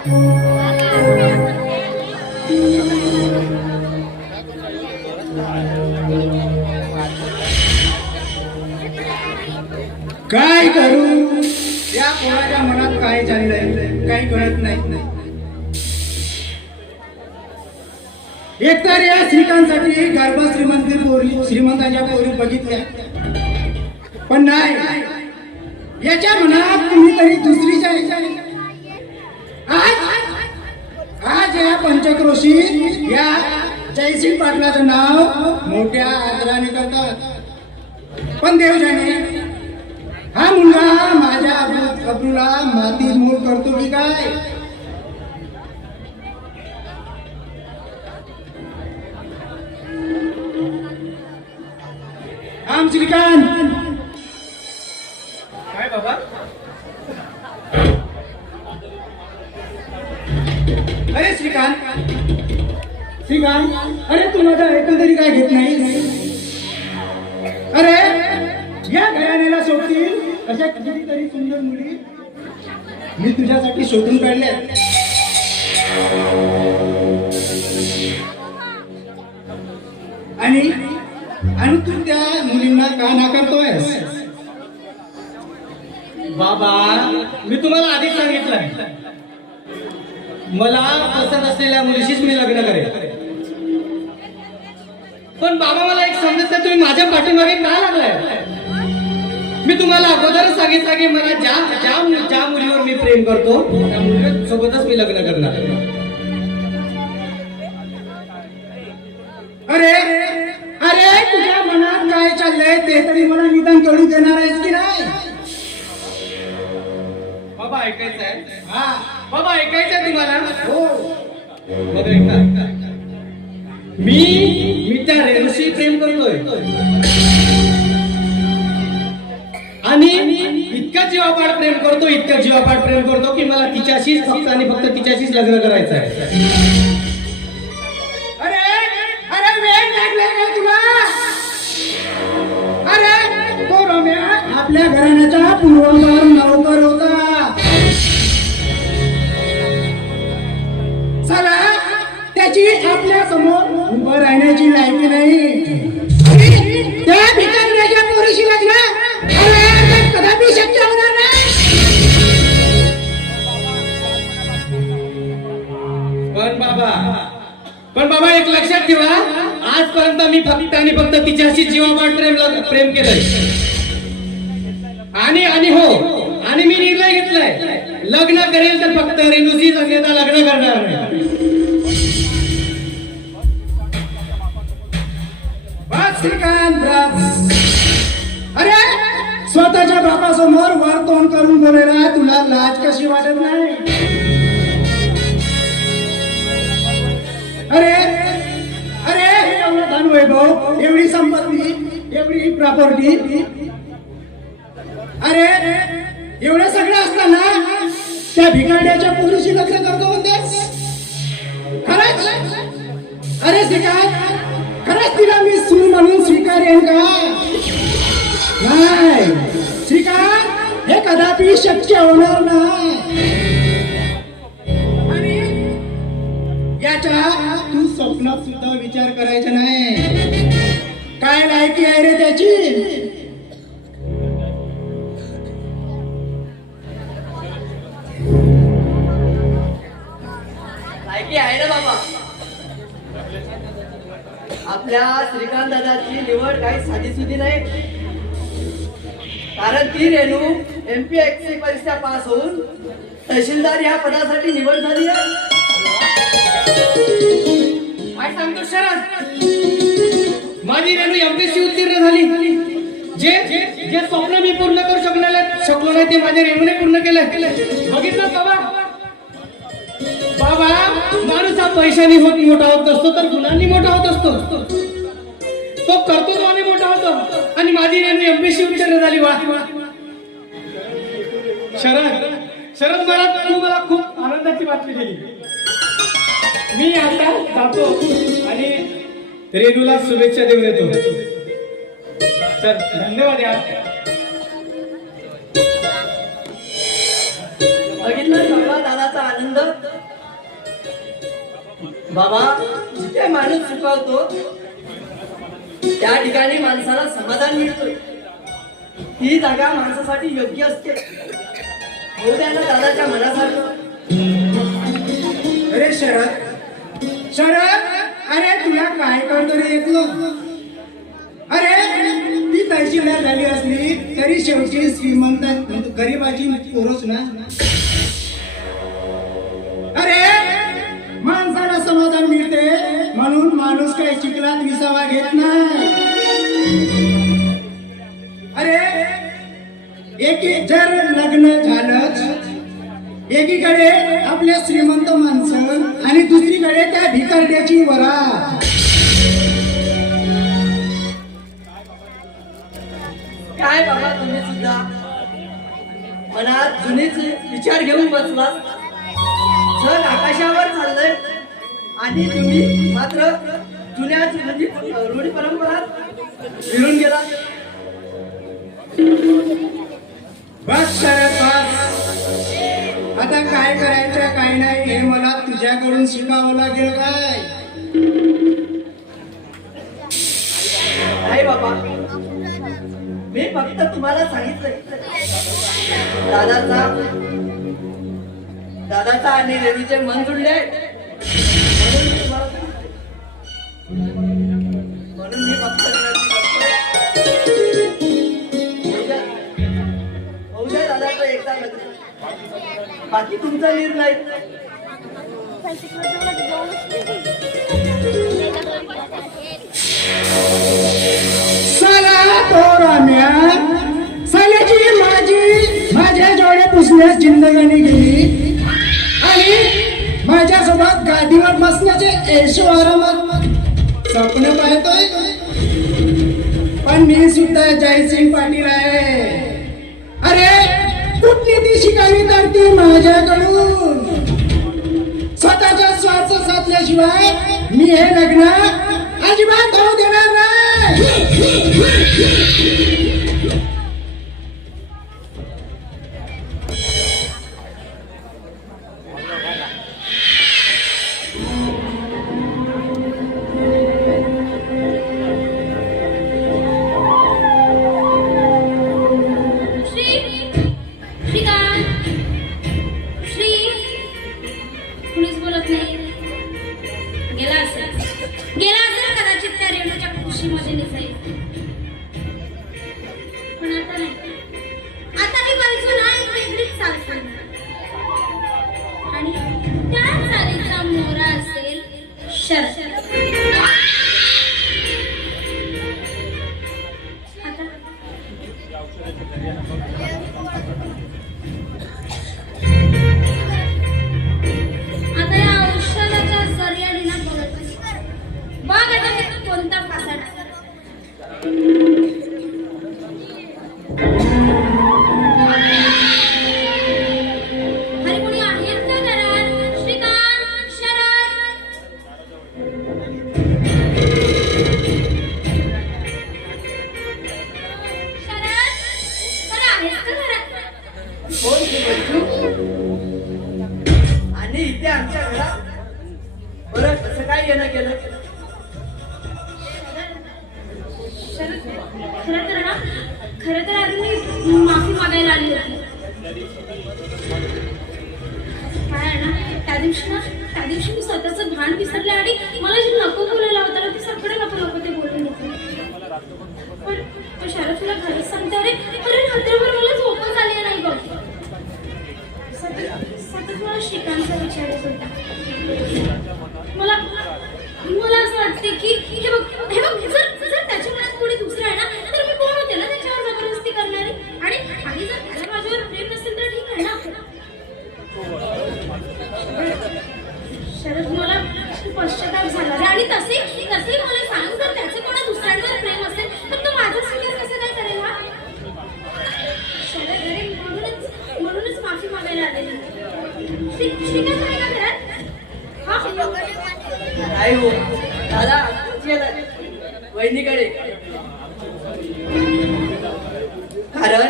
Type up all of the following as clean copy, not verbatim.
काय करू या कोणाच्या मनात काय चाललंय काही कळत नाही. एकतर या श्रीकांतसाठी गर्भ श्रीमंताच्या पोरी बघितल्या पण नाही, याच्या मनात कुणीतरी दुसरीच्या आज या पंचक्रोशीत या जयसिंग पाटलाचं नाव मोठ्या आदराने करतात. पण देव जाणे हा मुलगा माझ्या अब्रूला मातीत मूळ करतो की काय. आम श्रीकांत. काय बाबा? अरे श्रीकांत, अरे तू माझा ऐकून तरी काय घेत नाही. अरे या घराण्याला सोडतील अशा कितीतरी सुंदर मुली मी तुझ्यासाठी शोधून काढल्या. आणि तू त्या मुलींना का नाकारतोयस? बाबा मी तुम्हाला आधीच सांगितलंय, मला पसंत असलेल्या मुलीशीच मी लग्न करेन. पण बाबा मला एक समजत नाही, तुम्ही माझ्या पाठीमागे का लागलाय? मी तुम्हाला अगोदरच सांगितलं की मला ज्या मुलीवर मी प्रेम करतो त्या मुलीसोबतच मी लग्न करणार. अरे अरे तुझ्या मनात काय चाललंय ते तरी मला निदान कळू देणार आहेस की नाही? बाबा ऐकायचं आहे? हा बाबा ऐकायचं आहे तुम्हाला? हो. मग ऐका. मी त्या रेणूशी प्रेम करतोय आणि इतका जीवापाड प्रेम करतो की मला तिच्याशीच फक्त आणि फक्त तिच्याशीच लग्न करायचं आहे. अरे वेळ लागलाय का तुला? अरे तो रम्या आपल्या घराण्याचा पूर्वजांवर नौकर होता. चला त्याची आपल्या समोर उभं राहण्याची लायकी नाही. त्या भिकाऱ्याच्या पोरीशी लग्न कदापि शक्य होणार नाही. पण बाबा एक लक्षात ठेवा, आजपर्यंत मी फक्त आणि फक्त तिच्याशी जीवापाड प्रेम केलंय. आणि मी निर्णय घेतलाय, लग्न करेल तर फक्त रेणूशीच अन्यथा लग्न करणार नाही. श्रीकांत, अरे स्वतःच्या बापासमोर वर तोंड करून बोलायला तुला लाज कशी वाटत नाही? अरे एवढं धन वैभव, एवढी संपत्ती, एवढी प्रॉपर्टी, अरे एवढं सगळं असताना त्या भिकाऱ्याच्या पोरीशी लग्न करतो म्हणतेस? खरंच? अरे श्रीकांत, खरंच तिला मी सून म्हणून स्वीकारेन का? नाही श्रीकांत, हे कदापि शक्य होणार नाही. आणि याच्या तू स्वप्नात सुद्धा विचार करायचा नाही. काय लायकी आहे रे त्याची? लायकी आहे ना बाबा. आपल्या श्रीकांत दादाची निवड काही साधीसुधी नाही. कारण ती रेणू MPSC परीक्षा पास होऊन तहसीलदार या पदासाठी निवड झाली आहे. काय सांगतो शरद? माझी रेणू MPSC उत्तीर्ण झाली. जे स्वप्न मी पूर्ण करू शकलो नाही ते माझ्या रेणूने पूर्ण केलं. बघितलं बाबा, माणूस हा पैशाने मोठा होत असतो तर गुणांनी मोठा होत असतो. तो कर्तृत्वाने मोठा होतो. आणि माझी रेणू MPSC उत्तीर्ण झाली. वा शरद, मला खूप आनंदाची बातमी दिली. मी आता जातो आणि रेणूला शुभेच्छा देऊन येतो. चल, धन्यवाद यार. बघितलं दादाचा आनंद. बाबा, जिथे माणूस चुकावतो त्या ठिकाणी माणसाला समाधान मिळतं. ही जागा माणसासाठी योग्य असते. होऊ द्या ना दादाच्या मनासारखं. अरे शरद, अरे तुला काय करतो रे येतलं? अरे ती तहसीलदार झाली असली तरी शेवटी श्रीमंत गरीबाची पोरच ना. अरे माणसाला समाधान मिळते म्हणून माणूस काही चिखलात विसावा घेत नाही. अरे जर लग्न झालंच, एकीकडे आपल्या श्रीमंत माणसं आणि दुसरीकडे त्या भिकारड्याची वरा. काय बाबा, तुम्ही सुद्धा मनात जुनीच विचार घेऊन बसला. जग आकाशावर चाललंय आणि तुम्ही मात्र जुन्याच म्हणजे रूढी परंपरा विरून गेला. बस शरद बस. आता काय करायचं काय नाही हे मला तुझ्याकडून शिकावं लागेल काय? नाही बाबा, मी फक्त तुम्हाला सांगितलंय दादाचा आणि रवीचे मन जुळले म्हणून मी फक्त होऊ द्या दादाचं एकदा लग्न. बाकी तुमचा निर्णय. साला तो राम्या, साल्याची माझ्या जोडे पुसण्यास जिंदगानी गेली आणि माझ्यासोबत गादीवर बसण्याचे ऐशो आरामात स्वप्न पाहतोय. पण मी सुद्धा जयसिंग पाटील आहे. अरे कुठली ती शिकावी तर ती माझ्याकडून. स्वतःचा स्वार्थ साधल्याशिवाय मी हे लग्न अजिबात होऊ देणार नाही. गेला असेल कदाचित त्या रेणूच्या खुशीमध्ये निसाईल. पण आता नाही. आता मी बाजूला एक वेगळीच चाल सांगणार आणि त्या चालीचा मोहरा असेल शरद. आता या औषधाच्या जर्याने बघ आता मी कोणता फासा अरे कोणी आहेत का घरात? श्रीकांत, शरद. शरद, कोण आहेत का घरात? कोण ती बच्चू? आणि इथे आमच्या घरात बरं कसं काय येणं केलं? खरं तर आज मी माफी मागायला आली होती. काय आहे ना, त्या दिवशी मी स्वतःचं भान विसरले आणि मला जे नको बोलायला होतं ना ते सगळं नको ते बोलून घेतलं. पण शरद तुला खरंच सांगते, अरे रात्रभर मला झोपच आली नाही बघ. सतत मला श्रीकांतचा विचार येत होता. मला असं वाटते की हे बघ जर त्याच्या मनात कोणी दुसरं आहे ना तर मी कोण होते ना त्याच्यावर जबरदस्ती करणारी. आणि जर त्याला माझ्यावर प्रेम नसेल तर ठीक आहे ना. शरद मला खूप पश्चाताप झाला रे. आणि तसे मला सांग, जर त्याचं कोणा दुसऱ्यांवर प्रेम असेल तर तो माझा स्वीकार कसं काय करेल हा? शरद अरे म्हणूनच माफी मागायला आलेली. श्रीकांत आहे का घरात? नाही हो दादा, वहिनीकडे. कारण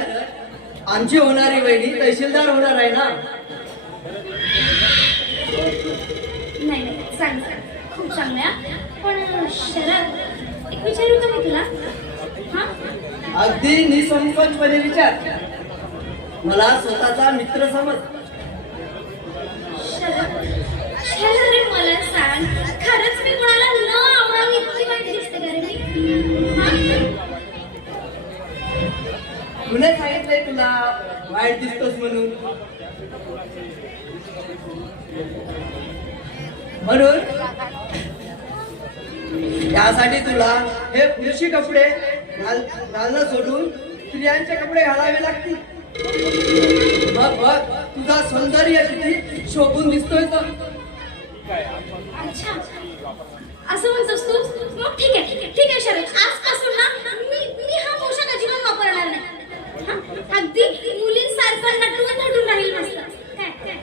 आमची होणारी वहिनी तहसीलदार होणार आहे ना. नाही नाही चांगलं खूप चांगलं आहे. पण शरद एक विचारू का मी तुला? हा अगदी निसंकोचपणे विचार. मला स्वतःचा मित्र समज. शरद शरद मला सांग, खरंच मी कोणाला न आवडावी इतकी वाईट दिसते का रे मी? हा? कुणी सांगितलंय तुला वाईट दिसतोस म्हणून? म्हणून त्यासाठी तुला हे पुरुषी कपडे घालणं सोडून स्त्रियांचे कपडे घालावे लागतील. बघ बघ तुझा सौंदर्य किती शोभून दिसतोय तर. अच्छा असं म्हणतोस तू? मग ठीक आहे ठीक आहे शरद, आजपासून ना मी हा पोशाख अजिबात वापरणार नाही. हा, अगदी मुलींसारखं नटून नटून राहील मस्त. काय काय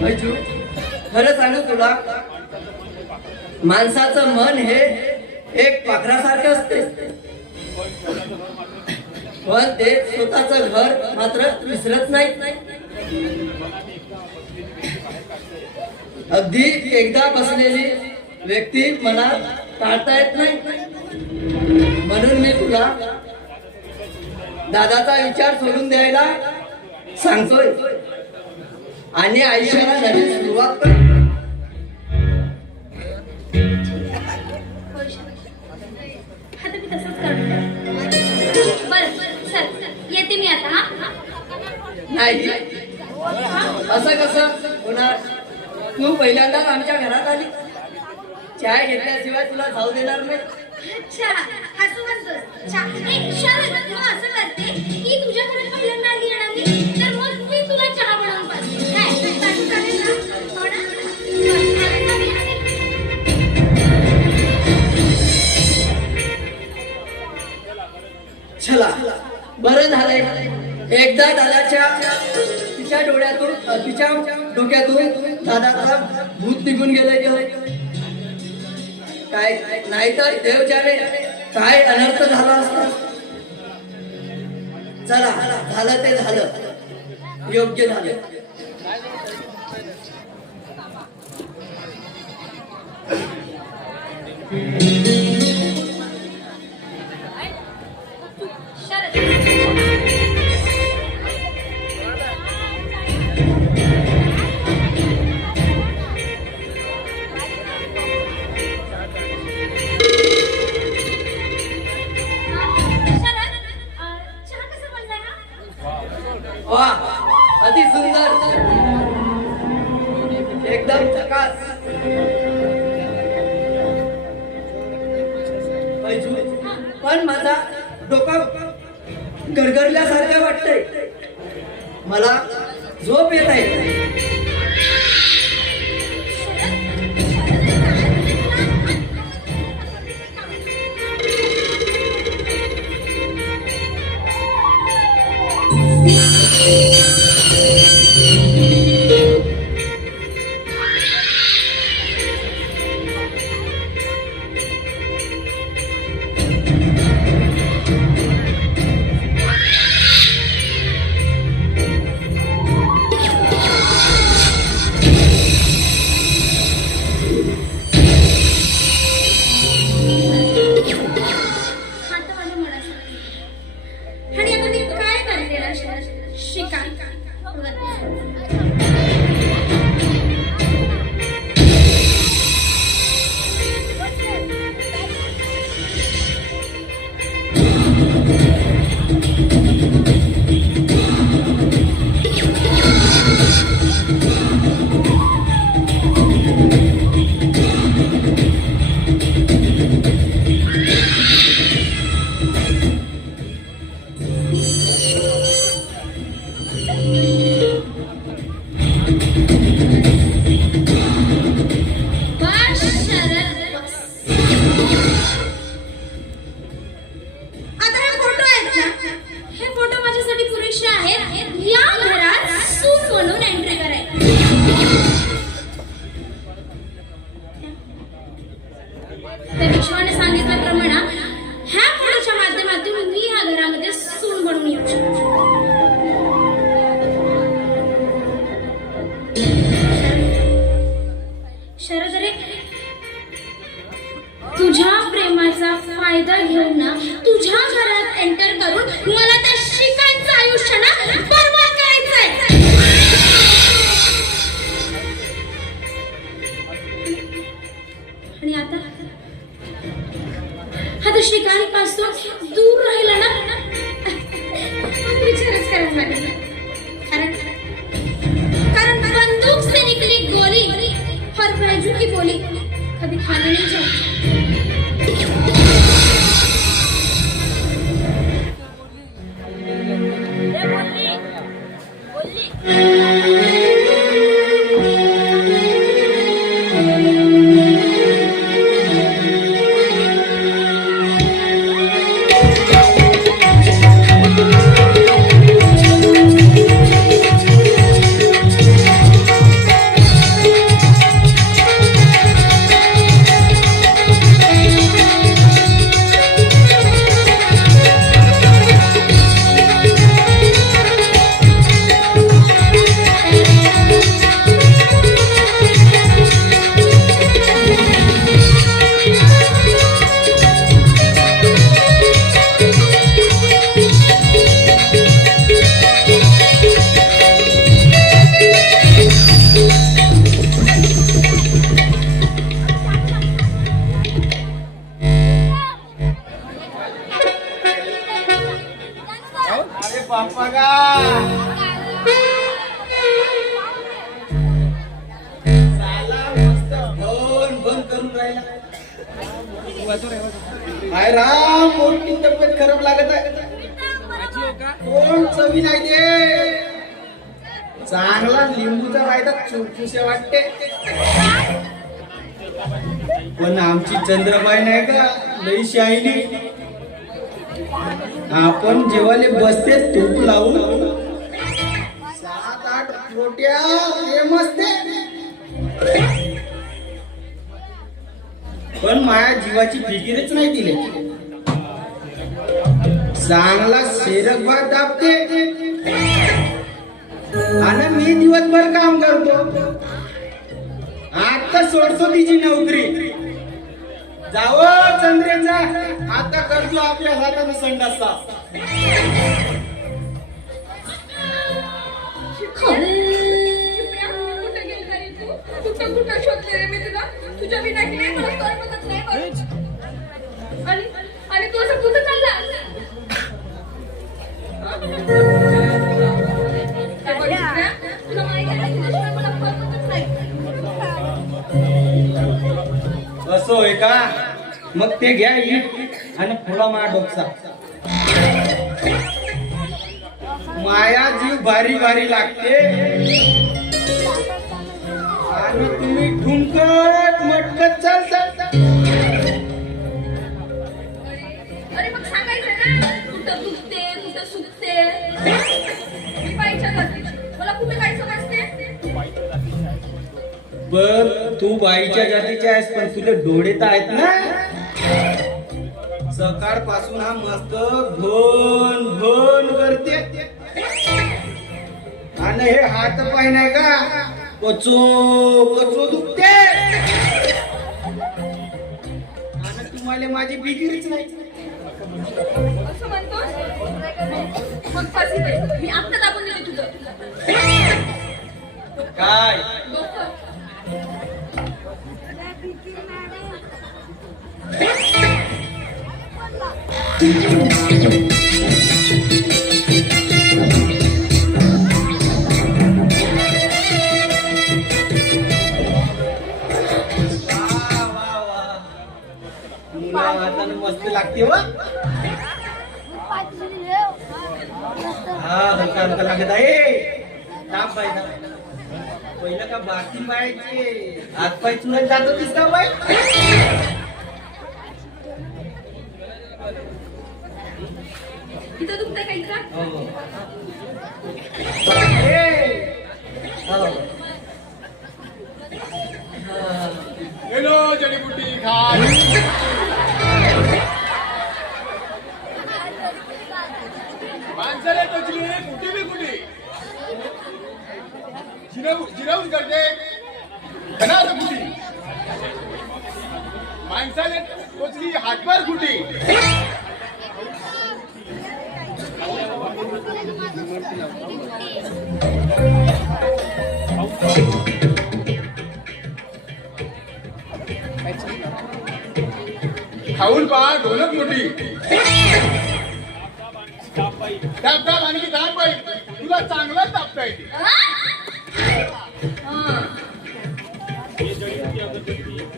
मैजू, खरं सांगू तुला, माणसाचं मन हे एक पाखरासारखं असते, पण ते स्वतःचं घर मात्र विसरत नाही. अगदी एकदा बसलेली व्यक्ती मला टाळता येत नाही. म्हणून मी तुला दादाचा विचार सोडून द्यायला सांगतोय आणि आयुष्याला नवीन सुरुवात कर. हा तुम्ही तसंच करतो. बरं चल येते मी आता. हा नाही असं कसं होणार? तू पहिल्यांदाच आमच्या घरात आली, चाय घेतल्याशिवाय तुला जाऊ देणार नाही. अच्छा असं म्हणतोस. शरद मग असं करते की तुझ्याकडे पहिल्यांदा आली आणि तर मग मी तुला चहा बनवून पाहिजे. काय चालू चालेल ना? हो ना? चालेल ना मी? चला बरं झालंय, एकदा दादाच्या तिच्या डोक्यातून दादाचा भूत निघून गेलंय. काय नाहीतर देव जाणे काय अनर्थ झाला असता. चला झालं ते झालं, योग्य झालं. वा अति सुंदर, एकदम झकास. बैजू, पण माझा डोका गरगरल्यासारखं वाटतंय. मला झोप येत आहे. आणि आता मी काय करते? शिकाय त्या विश्वाने सांगितल्याप्रमाणे ह्या फोटोच्या माध्यमातून मी ह्या घरामध्ये सून बनून येऊ शकतो. झाले. कारण कारण बंदूक से निकली गोली और बैजू की बोली कभी खाने नहीं जाती. अरे बाप्पा का साला मस्त बंद करून राहिला. काय राम मोठी तब्येत खराब लागत आहे. कोण चवी नाही दे. चांगला लिंबूचा रायता चुरचुसे वाटते. पण आमची चंद्रबाई नाही का लई शाईनी. आपण जेवाले बसते तूप लावून 7-8 रोट्या मस्ते. पण माया जीवाची फिकीरच नाही दिली. चांगला शेरक भात दाबते आणि मी दिवसभर काम करतो. आता सोडतो तिची नोकरी. जाओ चंद्रेचा आता करतो आपल्या हाताने संडास साफ. कुठं शोधले रे मी तुला? तुझ्या विना की नाही मला करमतच नाही बघ. आणि तू असं कुठं चालला? तुला माहिती आहे की तुझ्याशिवाय मला करमतच नाही. असं होय का? मग ते घ्या इट आणि फोडा मा डोकसा. माया जीव भारी भारी लागते आणि तुम्ही ठुमकत मटकत चालता. अरे मग सांगायचं ना कुठं दुखते कुठं सुकते. मी बाईच्या जातीची, मला कुठे काय समजते. बर तू बाईच्या जातीची आहेस पण तुझे डोळे तर आहेत ना. सकाळ पासून हा मस्त भोन भोन करते आणि हे हात पाय नाही का कचो कचो दुखते आणि तुम्हाला माझी बिगिरीच नाही. असं म्हणतोस? मग फाशी दे. मी आत्ता दाबून दिले तुझं काय डोकं. हाताने मस्त लागते व. हा हलका हलका लागत आहे. ताप बाई ना पहिलं का बाकी पाहायचे हात पाय चुरत जात होतीस का बाई. इथं दुखतंय काही का? हेलो जडीबुटी खा. माणसाला टोचली कुठे बी कुठे जिरावून करते खनार कुठे. माणसाला टोचली हातभार कुठे. खाऊन पहा ढोलक मोठी. दाब दाब आणखी दाब बाई. तुला चांगला तापता येते.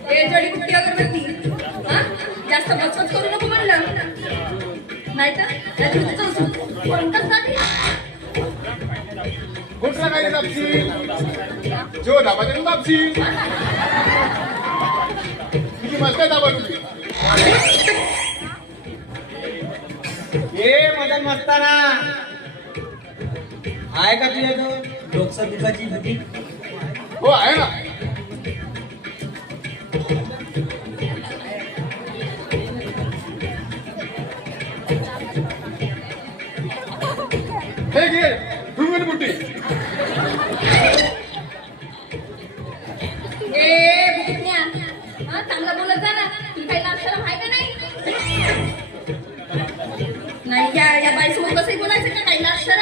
हे जडीबुटी अगरबत्ती हा? जास्त बचत करू नको म्हणलं नाही तर या तुझं औषध कोणतंच नाही. कुठला काय तापशील जो दाबाचे तू तापशील. तुझी मस्त दाबा तुझी. हे मदन मस्ताना आहे का तुझ्या तो लोकसभेची भीती? हो आहे ना. हे घे डुंगर बुट्टी. ए बुकन्या हा चांगला बोलत जा ना. तुला काही अक्षर आहे का नाही? नाही या बाईसमोर कसंही बोलायचं का काही अक्षर?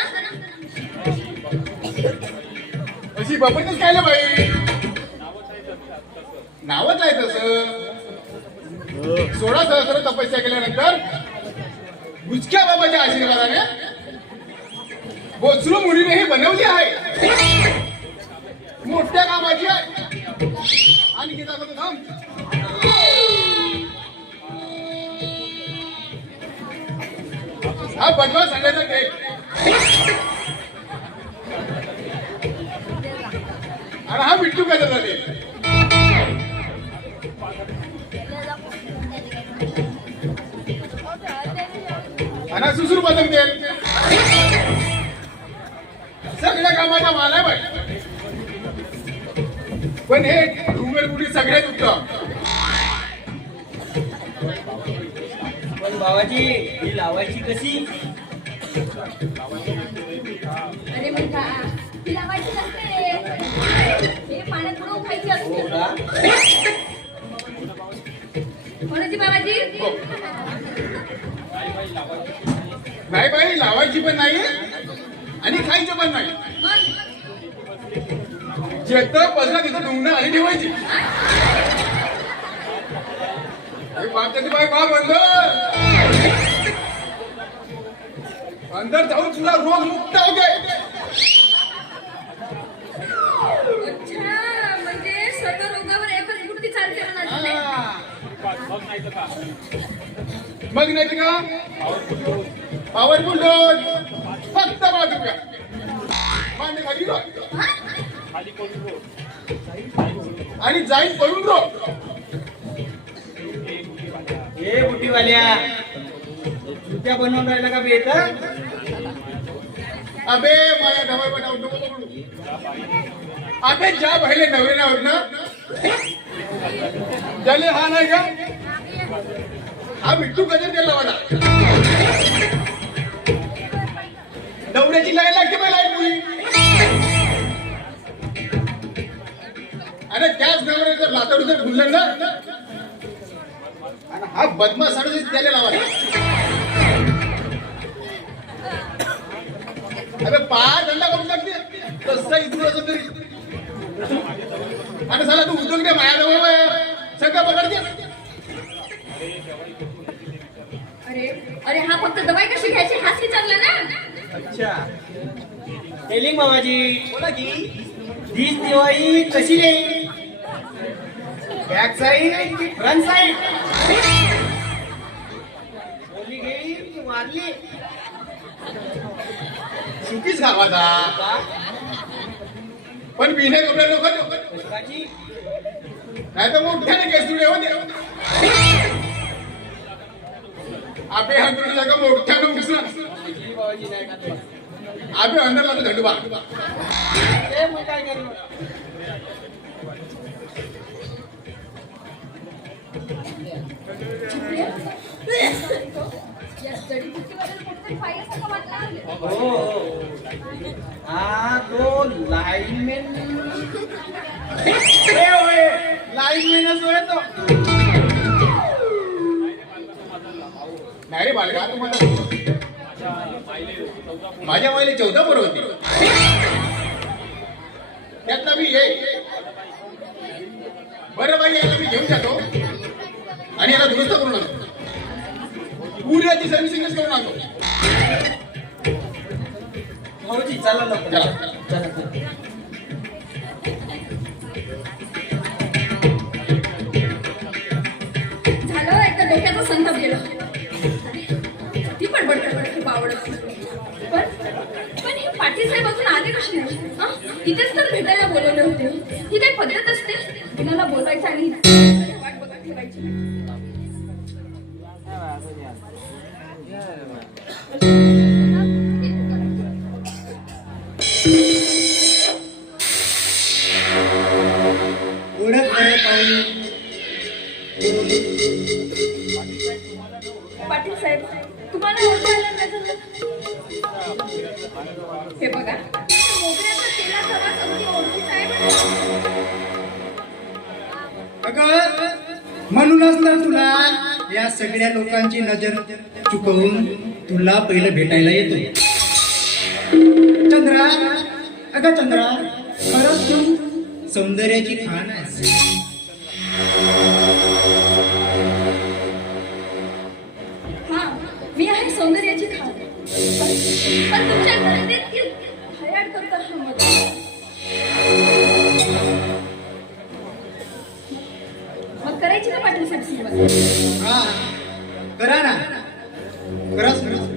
अशी बापतच काय ना बाई. नावच आहे तसं. 16 सहस्र तपस्या केल्यानंतर बुचक्या बाबाच्या आशीर्वादाने बोचलू मुलीने हे बनवली आहे. मोठ्या कामाची आहे. आणि किती दाखवतो थांब. हा बनवा सांगायचा केक. आणि हा बिट्टू काय झाले. आणि हा सुसूर बदल तेल. सगळ्या कामाचा माल आहे बाई. पण हे डुंगरबुटी सगळ्यात उत्तम. पण बाबाजी ही लावायची कशी? अरे म्हणता ती लावायची नसते. हे पाण्यात बुडवून खायची असते. हो का? कोणाची बाबाजी? नाही बाई लावायची पण नाही आणि खायची पण नाही. जेतं पसरा तिथं डुंगणं आणि ठेवायची. बाप त्याची बाई बाप अंदर जाऊन तुला रोग मुक्त होते. अच्छा म्हणजे सर्व रोगावर एकच गुडती चालते म्हणायचं. मग नाही का पॉवरफुल डोस फक्त 5 रुपया. मांडे खाली रो. आणि जाईन पडून रो. हे बुटीवाल्या जुत्या बनवून राहिला का बेत? अबे मला ढवळ बनाव नको पकडू. अबे ज्या पहिले नवरे आहोत ना त्याले हा नाही का हा बिट्टू गजर केला मला. नवऱ्याची लाईन लागते बाई लाईन मुली. आणि त्याच नवऱ्याचं लाताडू जर भुललं ना आणि हा बदमाश साडू त्याला लावायला. अरे 5 धंदा करू शकते तसं इथून असं तरी. आणि साला तू उद्योग दे माझ्याजवळ सगळं पकडते. अरे अरे हा फक्त दवाई कशी घ्यायची हाच विचारला ना. अच्छा टेलिंग बाबाजी बोला की हीच दिवाळी कशी येईल? बॅक साईड की फ्रंट साईड? बोली गेली की मारली? सुकीच गावाचा पण बिने कपडे नको. कशाची? नाही तर मोठ्याने केस तुडे होते. आपे हंड्रेड जागा मोठ्यानं उचला. बाबाजी नाही का? आपे हंड्रेडला तो धंडूबा. ते मग काय करू? या जडीबुटीवाल्याला कुठेतरी फायदा सारखं वाटला. हो हा तो लाईनमॅन. लाईनमॅनच होय तो. नाही रे बालका तुम्हाला माझ्या वयाला 14 पोरं होती. त्यातला मी ये बरं बाई याला मी घेऊन जातो आणि याला दुरुस्त करून आणतो. पुऱ्याची सर्व्हिसिंगच करून आणतो. भाऊजी चला लवकर. चला. झालं एकदा डोक्याचा संताप गेला. ती पण बडबड खूप आवडत. पण हे पाटील साहेब अजून आले कसे नाही? हा? इथेच तर भेटायला बोलवले होते. ही काही पद्धत असते कुणाला बोलायचं आणि वाट बघत ठेवायची. ओळख खरं पाहून पाटील साहेब तुम्हाला ओळखायला नाही झालं? हे बघा मोगऱ्याचा तेलाचा वास अगदी ओळखीचा आहे बरं. अगं म्हणूनच तर तुला या सगळ्या लोकांची नजर चुकवून तुला पहिलं भेटायला येतो. चंद्रा, अगं चंद्रा, खरंच तू सौंदर्याची खाण आहेस. हा मी आहे सौंदर्याची खाण. पण तुमच्या नजरेत हयात करता हा मत. मग करायची का पाटील साहेब सुरुवात? हा करा ना, खरंच खरंच.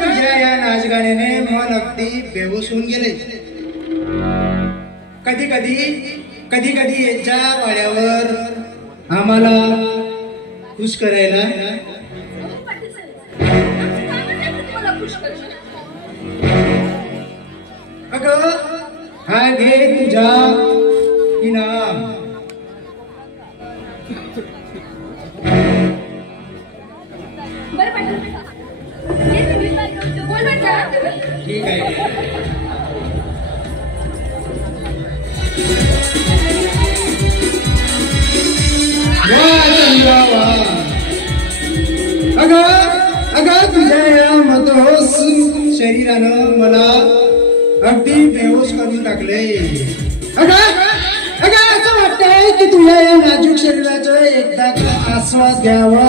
तुझ्या या नाचगाण्याने मन अगदी बेहोश होऊन गेले. कधी कधी याच्या वाड्यावर आम्हाला खुश करायला अहो, पाटील साहेब, काय म्हणताय तुम्हाला खुश करायचं? अगं हा घे तुझा इनाम. बरं पाटील बोल बेटा. ठीक आहे. अगं तुझ्या या मदहोश शरीरानं मला अगदी बेहोश करून टाकले. अगं असं वाटतंय की तुझ्या या नाजूक शरीराचा एकदा आस्वाद घ्यावा.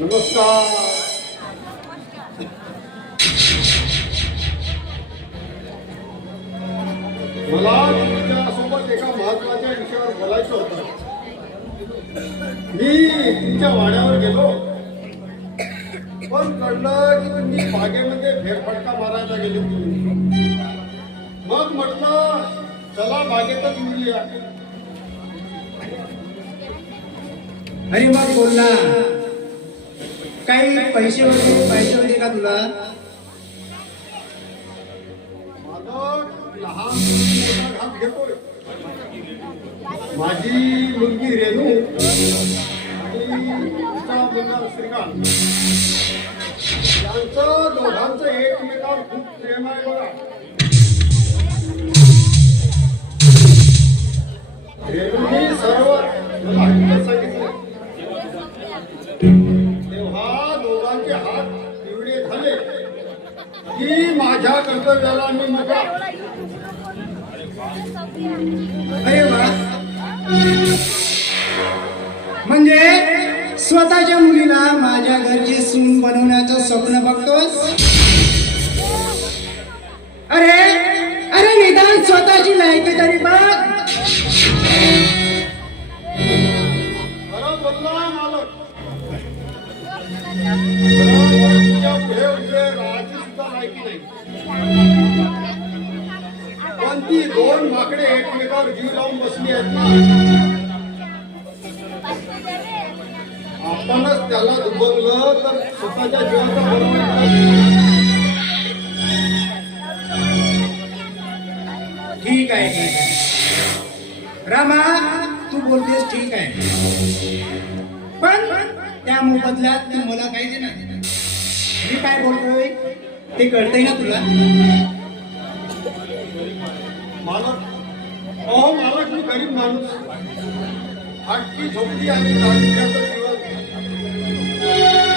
नमस्कार. मला तुमच्यासोबत एका महत्वाच्या विषयावर बोलायचं होतं. मी तुमच्या वाड्यावर गेलो, पण कळलं की तुम्ही बागेमध्ये फेरफटका मारायला गेले तुम्ही. मग म्हटलं चला बागेतच मिळूया. अरे मग बोल ना, काही पैसे वगैरे पाहिजे होते का तुला? माझं लहान मोठा घात घेतोय. माझी मुलगी रेणू आणि तिचा मुलगा श्रीकांत यांचं दोघांचं एकमेकावर खूप प्रेम आहे बघा. रेणूंनी सर्व मला हक्क सांगितले. तेव्हा दोघांचे हात एवढे झाले की माझ्या कर्तव्याला मी मोठा. अरे वा, म्हणजे स्वतःच्या मुलीला माझ्या घरची सून बनवण्याचं स्वप्न बघतोस? अरे अरे निदान स्वतःची लायकी तरी बघ. खरं बोलला मालक. तुझ्या पुढे उभे राहायची सुद्धा लायकी नाही. पण ती दोन माकडे एकमेकावर जीव लावून बसली आहेत ना. आपणच त्याला दुबगलं तर स्वतःच्या जीवाचा बरोबर. ठीक आहे रामा, तू बोलतेस ठीक आहे, पण त्या मोबदल्यात तू मला काही दे ना. मी काय बोलतोय ते कळतंय ना तुला? मालक, अहो मालक, मी गरीब माणूस. हटकी झोपडी आणि दारिद्र्याचं जीवन.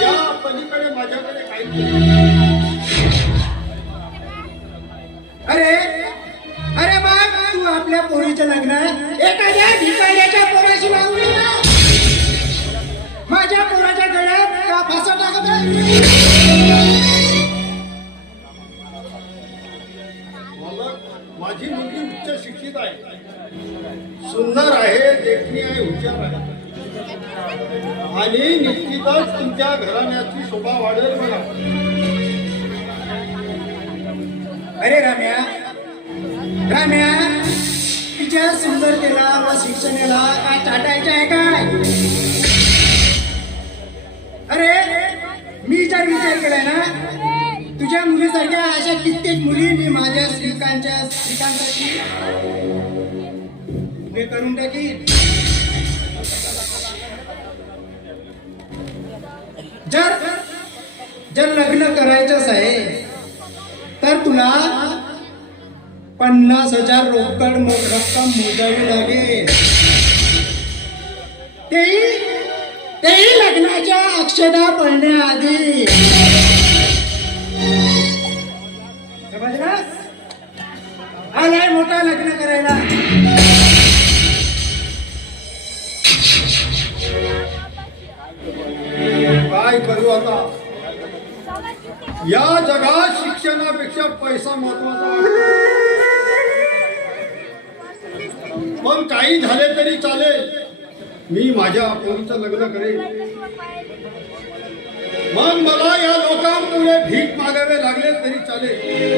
या पलीकडे माझ्याकडे काही नाही. अरे अरे बाग, तू आपल्या पोरीचं लग्न एखाद्या भिकाऱ्याच्या पोराशी लावून दे ना. माझ्या पोराच्या गळ्यात का फासा टाकत आहे? मालक, माझी मुलगी उच्च शिक्षित आहे, सुंदर आहे, देखणी आहे, हुशार आहे आणि निश्चितच तुमच्या घराण्याची शोभा वाढेल बघा. अरे राम्या, तिच्या सुंदरतेला व शिक्षणाला काय टाटायचं आहे काय? अरे मी जर विचार केलाय ना, तुझ्या मुलीसारख्या अशा कित्येक मुली मी माझ्या श्रीकांताची उभे करून टाकीन. जर लग्न करायचंच आहे तर तुला 50,000 रोकड रक्कम मोजावी लागेल. तेही लग्नाच्या अक्षता पडण्याआधी. समजलास? आलाय मोठा लग्न करायला. काय करू आता? या जगात शिक्षणापेक्षा पैसा महत्वाचा आहे. पण काही झाले तरी चालेल, मी माझ्या पोरीचं लग्न करेन. मग मला या लोकांपुढे भीक मागावे लागले तरी चालेल,